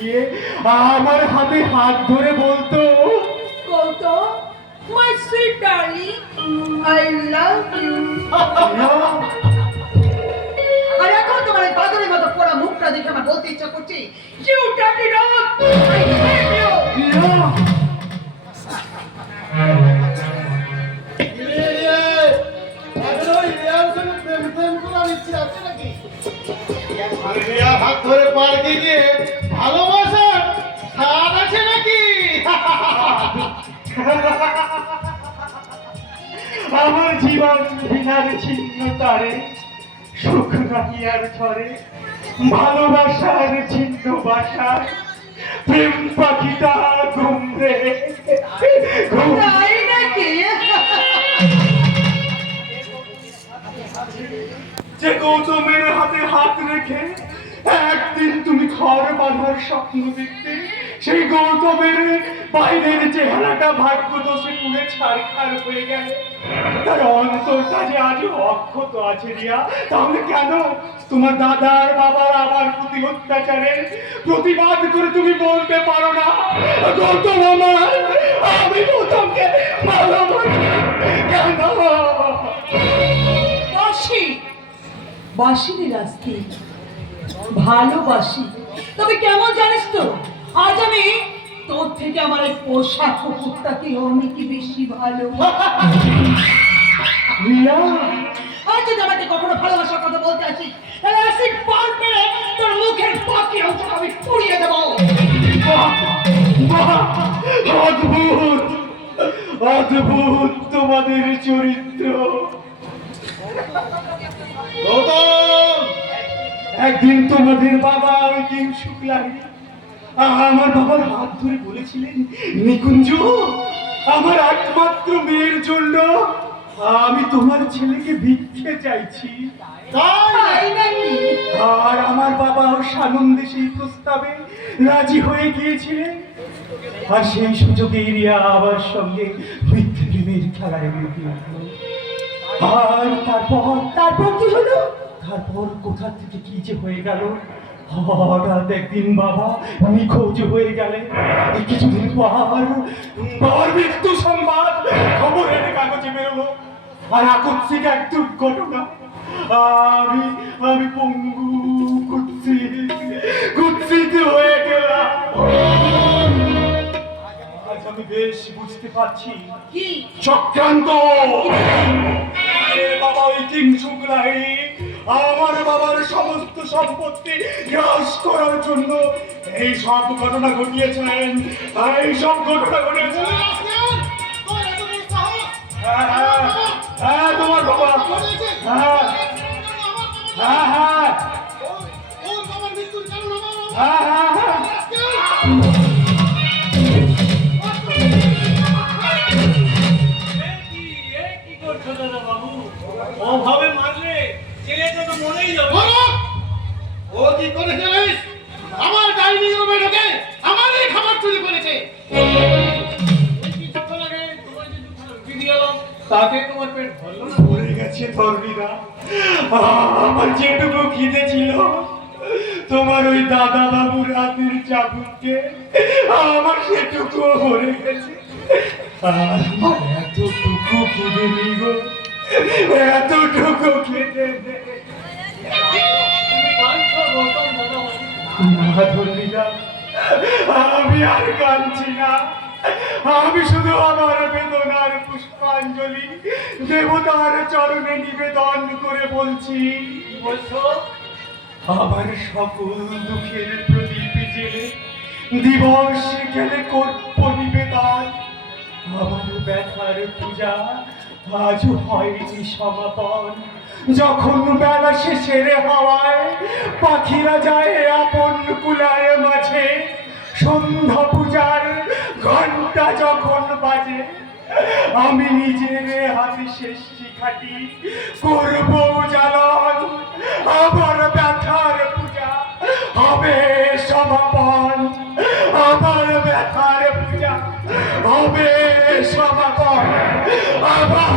গিয়ে আমার হাতে হাত ধরে বলতো, Gautam, my sweet darling, I love you. আর এখন তোমার এই পাগলের মতো পোড়া মুখটা দেখে আমার বলতে ইচ্ছা করছে, you dirty dog, I hate you. হাত ধরে পার্কে গিয়ে ভালোবাসার স্বাদ আছে নাকি? আমার জীবন বিনার ছিন্ন তারে, সুখ নাকি আর ঝরে, ভালোবাসার ছিন্ন বাসায় প্রেম পাখিটা ঘুমরে তাই নাকি? যে গৌতমের হাতে হাত রেখে একদিন তুমি ঘর বাঁধার স্বপ্ন দেখতে, সেই গৌতমের বাইরের চেহারাটা ভাগ্য দোষে পুড়ে ছারখার হয়ে গেল, তার অন্তরটা যে আজও অক্ষত আছে রিয়া। তাহলে কেন তোমার দাদার বাবার আমার প্রতি অত্যাচারের প্রতিবাদ করে তুমি বলতে পারো না, গৌতম আমার, আমি গৌতমকে ভালোবাসি? কেন? বাসি রে রাস্তি, ভালোবাসি, তবে কেমন জানিস তো, আজ আমি তোর থেকে আমার এই পোষা কুকুরটাকে অনেক বেশি ভালো। আর যদি আমাকে কখনো ভালোবাসার কথা বলতে আসিস, তাহলে অ্যাসিড পান মেরে তোর মুখের বাকি অংশ আমি পুড়িয়ে দেবো। অদ্ভুত অদ্ভুত তোমাদের চরিত্র। একদিন তোমাদের বাবা ওই কিং শুক্লাই আমার বাবার হাত ধরে বলেছিলেন, নিকুঞ্জ, আমার একমাত্র মেয়ের জন্য আমি তোমার ছেলেকে ভিক্ষে চাইছি। আর আমার বাবা সানন্দে সেই প্রস্তাবে রাজি হয়ে গিয়েছিলেন। আর সেই সুযোগে এরিয়া আমার সঙ্গে মিথ্যে প্রেমের খেলায় মেতে উঠল। আর তারপর কি হলো? তারপর কোথা থেকে কি যে হয়ে গেল, হঠাৎ একদিন বাবা নিখোঁজ হয়ে গেলেন। কিছুদিন পর বাবার মৃত্যু সংবাদ খবরের কাগজে বেরোলো। আর আকস্মিক এক দুর্ঘটনা, আমি আমি পঙ্গু কুৎসিত হয়ে গেলাম। আজ আমি বেশ বুঝতে পারছি কি চক্রান্ত। বাবা ওই কিং শুক্লাই আমার বাবার সমস্ত সম্পত্তি গ্রাস করার জন্য এই সব ঘটনা ঘটিয়েছেন। এই সব ঘটনা ঘটেছে। হ্যাঁ তোমার বাবা, হ্যাঁ হ্যাঁ হ্যাঁ হ্যাঁ হ্যাঁ ওভাবে মারলে ছেলেটা তো মরেই যাবে। ও কি করেছে? আমার ডাইনিং রুমে ঢোকে আমারই খাবার চুরি করেছে। তাতে তোমার পেট ভরলো না? পড়ে গেছে ধর্মীরা। আমার যেটুকু খিদে ছিল তোমার ওই দাদা বাবুর হাতের চাবুককে আমার সেটুকু ভরে গেছে। আর এতটুকু খিদে নেই গো, এতটুকু খিদে নেই। না ধর্মীরা, আমি আর কাঁদছি না। আমি শুধু আমার বেদনার পুষ্পাঞ্জলি দেবতার চরণে নিবেদন করে বলছি, আমার সকল দুঃখের প্রদীপ জেলে দিবস গেলে কর্প নিবেদন। আমার ব্যথার পূজা আজও হয়নি সমাপন। যখন বেলা শেষের হাওয়ায় পাখিরা যায় আপন কুলার মাঝে, সন্ধ্যা পূজার ঘন্টা যখন বাজে, আমি নিজের হাতে শেষ শিখাটি করব জ্বালন। আমার ব্যথার পূজা হবে সমাপন, আমার ব্যথার পূজা হবে সমাপন, আমার